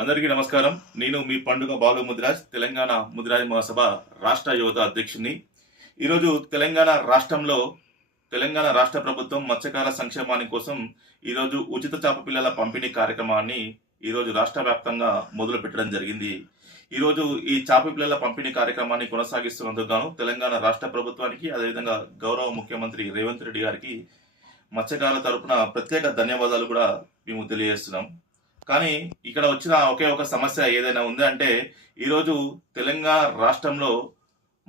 అందరికీ నమస్కారం. నేను మీ పండుగ బాలు ముదిరాజ్, తెలంగాణ ముదిరాజ్ మహాసభ రాష్ట్ర యువత అధ్యక్షుని. ఈరోజు తెలంగాణ రాష్ట్ర ప్రభుత్వం మత్స్యకార సంక్షేమాని కోసం ఈరోజు ఉచిత చేప పిల్లల పంపిణీ కార్యక్రమాన్ని ఈరోజు రాష్ట్ర వ్యాప్తంగా మొదలు పెట్టడం జరిగింది. ఈరోజు ఈ చేప పిల్లల పంపిణీ కార్యక్రమాన్ని కొనసాగిస్తున్నందుకు గాను తెలంగాణ రాష్ట్ర ప్రభుత్వానికి, అదేవిధంగా గౌరవ ముఖ్యమంత్రి రేవంత్ రెడ్డి గారికి మత్స్యకారుల తరపున ప్రత్యేక ధన్యవాదాలు కూడా మేము తెలియజేస్తున్నాం. కానీ ఇక్కడ వచ్చిన ఒకే ఒక సమస్య ఏదైనా ఉంది అంటే, ఈరోజు తెలంగాణ రాష్ట్రంలో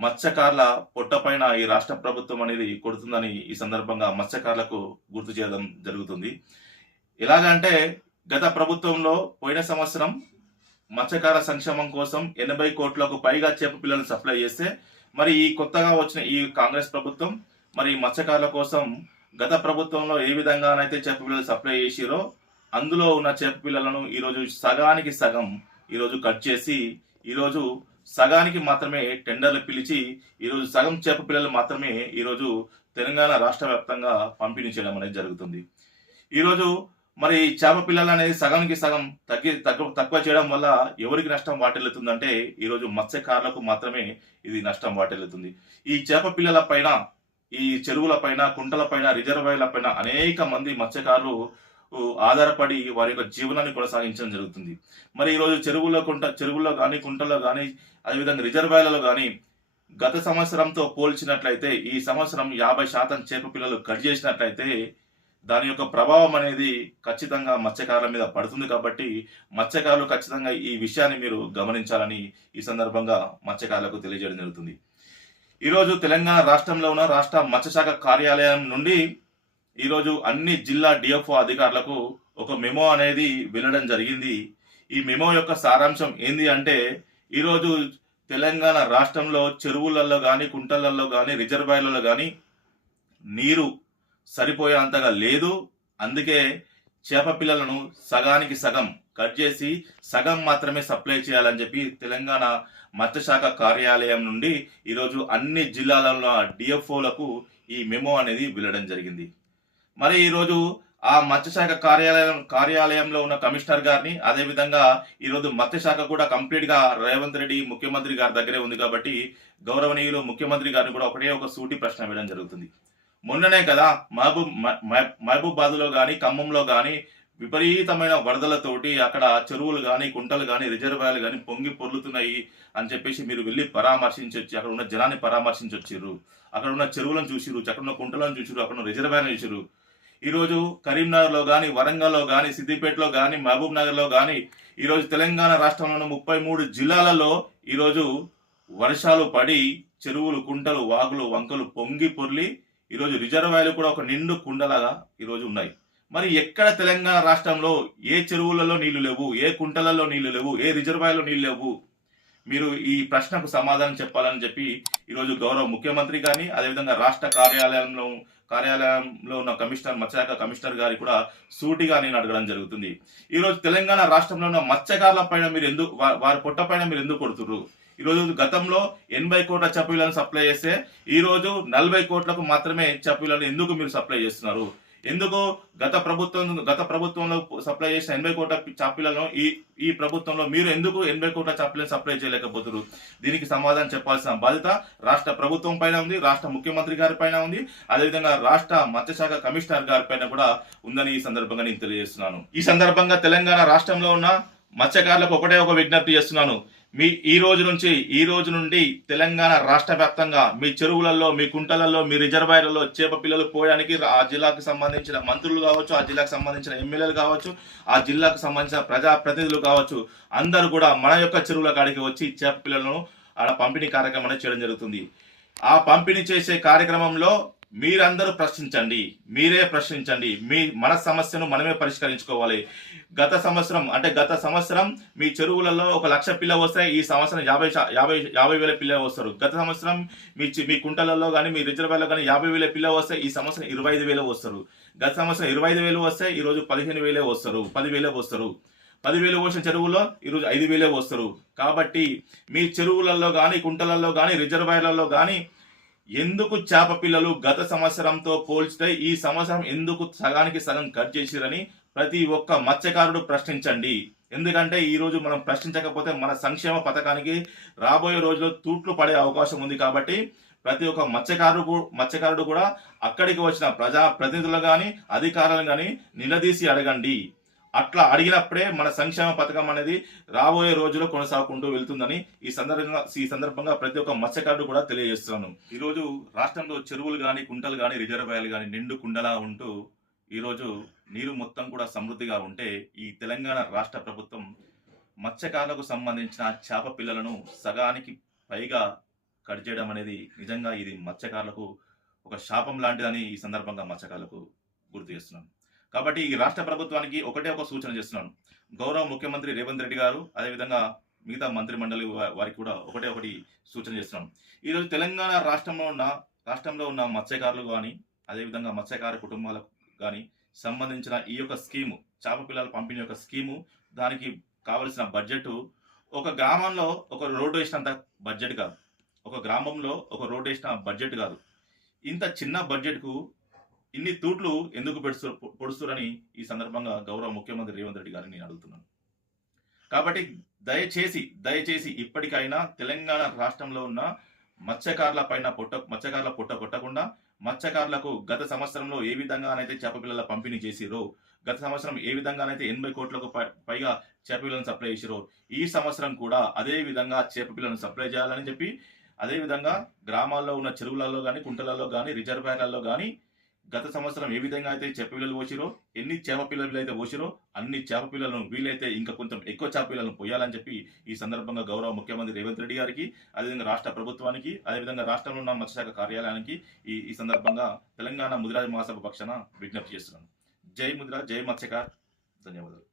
మత్స్యకారుల పొట్టపైన ఈ రాష్ట్ర ప్రభుత్వం అనేది కొడుతుందని ఈ సందర్భంగా మత్స్యకారులకు గుర్తు చేయడం జరుగుతుంది. ఎలాగంటే, గత ప్రభుత్వంలో పోయిన సంవత్సరం మత్స్యకార సంక్షేమం కోసం 80 కోట్లకు పైగా చేప పిల్లలను సప్లై చేస్తే, మరి ఈ కొత్తగా వచ్చిన ఈ కాంగ్రెస్ ప్రభుత్వం మరి మత్స్యకారుల కోసం గత ప్రభుత్వంలో ఏ విధంగానైతే చేప పిల్లలు సప్లై చేసిరో అందులో ఉన్న చేప పిల్లలను ఈరోజు సగానికి సగం ఈరోజు కట్ చేసి ఈరోజు సగానికి మాత్రమే టెండర్లు పిలిచి ఈరోజు సగం చేప పిల్లలు మాత్రమే ఈరోజు తెలంగాణ రాష్ట్ర వ్యాప్తంగా పంపిణీ చేయడం అనేది జరుగుతుంది. ఈరోజు మరి చేప పిల్లలు అనేది సగానికి సగం తక్కువ చేయడం వల్ల ఎవరికి నష్టం వాటిల్లుతుందంటే, ఈరోజు మత్స్యకారులకు మాత్రమే ఇది నష్టం వాటిల్లుతుంది. ఈ చేప పిల్లల పైన, ఈ చెరువుల పైన, కుంటల పైన, రిజర్వాయర్ల పైన అనేక మంది మత్స్యకారులు ఆధారపడి వారి యొక్క జీవనాన్ని కొనసాగించడం జరుగుతుంది. మరి ఈరోజు చెరువుల్లో కానీ, కుంటల్లో కానీ, అదేవిధంగా రిజర్వాయర్లలో కానీ గత సంవత్సరంతో పోల్చినట్లయితే ఈ సంవత్సరం 50% చేప పిల్లలు కట్ చేసినట్లయితే దాని యొక్క ప్రభావం అనేది ఖచ్చితంగా మత్స్యకారుల మీద పడుతుంది. కాబట్టి మత్స్యకారులు ఖచ్చితంగా ఈ విషయాన్ని మీరు గమనించాలని ఈ సందర్భంగా మత్స్యకారులకు తెలియజేయడం జరుగుతుంది. ఈరోజు తెలంగాణ రాష్ట్రంలో ఉన్న రాష్ట్ర మత్స్యశాఖ కార్యాలయం నుండి ఈరోజు అన్ని జిల్లా డిఎఫ్ఓ అధికారులకు ఒక మెమో అనేది వెళ్ళడం జరిగింది. ఈ మెమో యొక్క సారాంశం ఏంది అంటే, ఈరోజు తెలంగాణ రాష్ట్రంలో చెరువులలో కానీ, కుంటలలో కానీ, రిజర్వాయర్లలో కానీ నీరు సరిపోయేంతగా లేదు. అందుకే చేప పిల్లలను సగానికి సగం కట్ చేసి సగం మాత్రమే సప్లై చేయాలని చెప్పి తెలంగాణ మత్స్యశాఖ కార్యాలయం నుండి ఈరోజు అన్ని జిల్లాలలో డిఎఫ్ఓలకు ఈ మెమో అనేది వెళ్ళడం జరిగింది. మరి ఈరోజు ఆ మత్స్యశాఖ కార్యాలయంలో ఉన్న కమిషనర్ గారిని, అదేవిధంగా ఈరోజు మత్స్యశాఖ కూడా కంప్లీట్ గా రేవంత్ రెడ్డి ముఖ్యమంత్రి గారి దగ్గరే ఉంది కాబట్టి గౌరవనీయులు ముఖ్యమంత్రి గారిని కూడా ఒక సూటి ప్రశ్న వేయడం జరుగుతుంది. మొన్ననే కదా మహబూబాబాద్లో కానీ, ఖమ్మంలో కానీ విపరీతమైన వరదలతోటి అక్కడ చెరువులు కానీ, కుంటలు కానీ, రిజర్వాయర్లు కానీ పొంగి పొర్లుతున్నాయి అని చెప్పేసి మీరు వెళ్ళి పరామర్శించొచ్చి అక్కడ ఉన్న జనాన్ని పరామర్శించొచ్చిర్రు. అక్కడ ఉన్న చెరువులను చూసిరు, అక్కడ ఉన్న కుంటలను చూసిరు, అక్కడ ఉన్న రిజర్వాయర్లను చూసిరు. ఈరోజు కరీంనగర్లో కానీ, వరంగల్లో కానీ, సిద్దిపేటలో కానీ, మహబూబ్ నగర్లో కానీ, ఈరోజు తెలంగాణ రాష్ట్రంలోని 33 జిల్లాలలో ఈరోజు వర్షాలు పడి చెరువులు, కుంటలు, వాగులు, వంకలు పొంగి పొర్లి ఈరోజు రిజర్వాయర్లు కూడా ఒక నిండు కుండలాగా ఈరోజు ఉన్నాయి. మరి ఎక్కడ తెలంగాణ రాష్ట్రంలో ఏ చెరువులలో నీళ్లు లేవు, ఏ కుంటలలో నీళ్లు లేవు, ఏ రిజర్వాయర్లో నీళ్లు లేవు? మీరు ఈ ప్రశ్నకు సమాధానం చెప్పాలని చెప్పి ఈరోజు గౌరవ ముఖ్యమంత్రి కానీ, అదేవిధంగా రాష్ట్ర కార్యాలయంలో ఉన్న మత్స్యశాఖ కమిషనర్ గారి కూడా సూటిగా నేను అడగడం జరుగుతుంది. ఈరోజు తెలంగాణ రాష్ట్రంలో ఉన్న మత్స్యకారుల పైన మీరు ఎందుకు, వారి పొట్ట పైన మీరు ఎందుకు కొడుతున్నారు? ఈరోజు గతంలో 80 కోట్ల చేప పిల్లలను సప్లై చేస్తే ఈరోజు 40 కోట్లకు మాత్రమే చేప పిల్లలను ఎందుకు మీరు సప్లై చేస్తున్నారు? ఎందుకు గత ప్రభుత్వంలో సప్లై చేసిన 80 కోట్ల చేప పిల్లలను ఈ ప్రభుత్వంలో మీరు ఎందుకు 80 కోట్ల చేప పిల్లలను సప్లై చేయలేకపోతున్నారు? దీనికి సమాధానం చెప్పాల్సిన బాధ్యత రాష్ట్ర ప్రభుత్వం పైన ఉంది, రాష్ట్ర ముఖ్యమంత్రి గారి పైన ఉంది, అదేవిధంగా రాష్ట్ర మత్స్యశాఖ కమిషనర్ గారి పైన కూడా ఉందని ఈ సందర్భంగా నేను తెలియజేస్తున్నాను. ఈ సందర్భంగా తెలంగాణ రాష్ట్రంలో ఉన్న మత్స్యకారులకు ఒక విజ్ఞప్తి చేస్తున్నాను. ఈ రోజు నుండి తెలంగాణ రాష్ట్ర వ్యాప్తంగా మీ చెరువులలో, మీ కుంటలలో, మీ రిజర్వాయర్లలో చేప పిల్లలు పోయడానికి ఆ జిల్లాకు సంబంధించిన మంత్రులు కావచ్చు, ఆ జిల్లాకు సంబంధించిన ఎమ్మెల్యేలు కావచ్చు, ఆ జిల్లాకు సంబంధించిన ప్రజాప్రతినిధులు కావచ్చు, అందరూ కూడా మన యొక్క చెరువుల కాడికి వచ్చి చేప పిల్లలను ఆడ పంపిణీ కార్యక్రమం చేయడం జరుగుతుంది. ఆ పంపిణీ చేసే కార్యక్రమంలో మీరందరూ మీరే ప్రశ్నించండి. మన సమస్యను మనమే పరిష్కరించుకోవాలి. గత సంవత్సరం మీ చెరువులలో 1,00,000 పిల్లలు వస్తే ఈ సంవత్సరం 50,000 పిల్లలు వస్తారు. గత సంవత్సరం మీ కుంటలలో కానీ, మీ రిజర్వాయర్లో కానీ 50,000 పిల్లలు వస్తే ఈ సంవత్సరం 25,000 వస్తారు. గత సంవత్సరం 25,000 వస్తే ఈరోజు 15,000 వస్తారు, 10,000 వస్తారు. 10,000 పోసిన చెరువుల్లో ఈరోజు 5,000 వస్తారు. కాబట్టి మీ చెరువులలో కానీ, కుంటలలో కానీ, రిజర్వాయర్లలో కానీ ఎందుకు చేప పిల్లలు గత సంవత్సరంతో పోల్చితే ఈ సంవత్సరం ఎందుకు సగానికి సగం కట్ చేసిరని ప్రతి ఒక్క మత్స్యకారుడు ప్రశ్నించండి. ఎందుకంటే ఈ రోజు మనం ప్రశ్నించకపోతే మన సంక్షేమ పథకానికి రాబోయే రోజుల్లో తూట్లు పడే అవకాశం ఉంది. కాబట్టి ప్రతి ఒక్క మత్స్యకారుడు కూడా అక్కడికి వచ్చిన ప్రజా ప్రతినిధులు కానీ అధికారులను కానీ నిలదీసి అడగండి. అట్లా అడిగినప్పుడే మన సంక్షేమ పథకం అనేది రాబోయే రోజుల్లో కొనసాగుకుంటూ వెళ్తుందని ఈ సందర్భంగా ప్రతి ఒక్క మత్స్యకారుడు కూడా తెలియజేస్తున్నాను. ఈరోజు రాష్ట్రంలో చెరువులు కానీ కుంటలు కానీ రిజర్వాయర్లు కానీ నిండు కుండలా ఉంటూ ఈరోజు నీరు మొత్తం కూడా సమృద్ధిగా ఉంటే ఈ తెలంగాణ రాష్ట్ర ప్రభుత్వం మత్స్యకారులకు సంబంధించిన చేప పిల్లలను సగానికి పైగా కట్ చేయడం అనేది నిజంగా ఇది మత్స్యకారులకు ఒక శాపం లాంటిదని ఈ సందర్భంగా మత్స్యకారులకు గుర్తు చేస్తున్నాను. కాబట్టి ఈ రాష్ట్ర ప్రభుత్వానికి ఒకటే ఒక సూచన చేస్తున్నాను. గౌరవ ముఖ్యమంత్రి రేవంత్ రెడ్డి గారు అదేవిధంగా మిగతా మంత్రి మండలి వారికి కూడా ఒకటి సూచన చేస్తున్నాను. ఈరోజు తెలంగాణ రాష్ట్రంలో ఉన్న మత్స్యకారులు కానీ అదేవిధంగా మత్స్యకార కుటుంబాలకు కానీ సంబంధించిన ఈ యొక్క స్కీము చేప పిల్లల పంపిణీ యొక్క స్కీము దానికి కావలసిన బడ్జెట్ ఒక గ్రామంలో ఒక రోడ్డు వేసినంత బడ్జెట్ కాదు, ఒక గ్రామంలో ఒక రోడ్డు వేసిన బడ్జెట్ కాదు. ఇంత చిన్న బడ్జెట్కు ఇన్ని తూట్లు ఎందుకు పొడుస్తురని ఈ సందర్భంగా గౌరవ ముఖ్యమంత్రి రేవంత్ రెడ్డి గారిని నేను అడుగుతున్నాను. కాబట్టి దయచేసి ఇప్పటికైనా తెలంగాణ రాష్ట్రంలో ఉన్న మత్స్యకారుల పొట్ట కొట్టకుండా మత్స్యకారులకు గత సంవత్సరంలో ఏ విధంగానైతే చేప పిల్లల పంపిణీ చేసిరో, గత సంవత్సరం ఏ విధంగానైతే 80 కోట్లకు పైగా చేప పిల్లలను సప్లై చేసిరో ఈ సంవత్సరం కూడా అదే విధంగా చేప పిల్లలను సప్లై చేయాలని చెప్పి, అదేవిధంగా గ్రామాల్లో ఉన్న చెరువులలో కానీ కుంటలలో కానీ రిజర్వాయర్లలో కానీ గత సంవత్సరం ఏ విధంగా అయితే చేప పిల్లలు పోసిరో, ఎన్ని చేప పిల్లలు అయితే పోసిరో అన్ని చేప పిల్లలను వీలైతే ఇంకా కొంచెం ఎక్కువ చేప పిల్లలను పోయాలని చెప్పి ఈ సందర్భంగా గౌరవ ముఖ్యమంత్రి రేవంత్ రెడ్డి గారికి, అదేవిధంగా రాష్ట్ర ప్రభుత్వానికి, అదేవిధంగా రాష్ట్రంలో ఉన్న మత్స్యశాఖ కార్యాలయానికి ఈ సందర్భంగా తెలంగాణ ముదిరాజ్ మహాసభ పక్షాన విజ్ఞప్తి చేస్తున్నాను. జై ముదిరాజ్, జై మత్స్యకార్. ధన్యవాదాలు.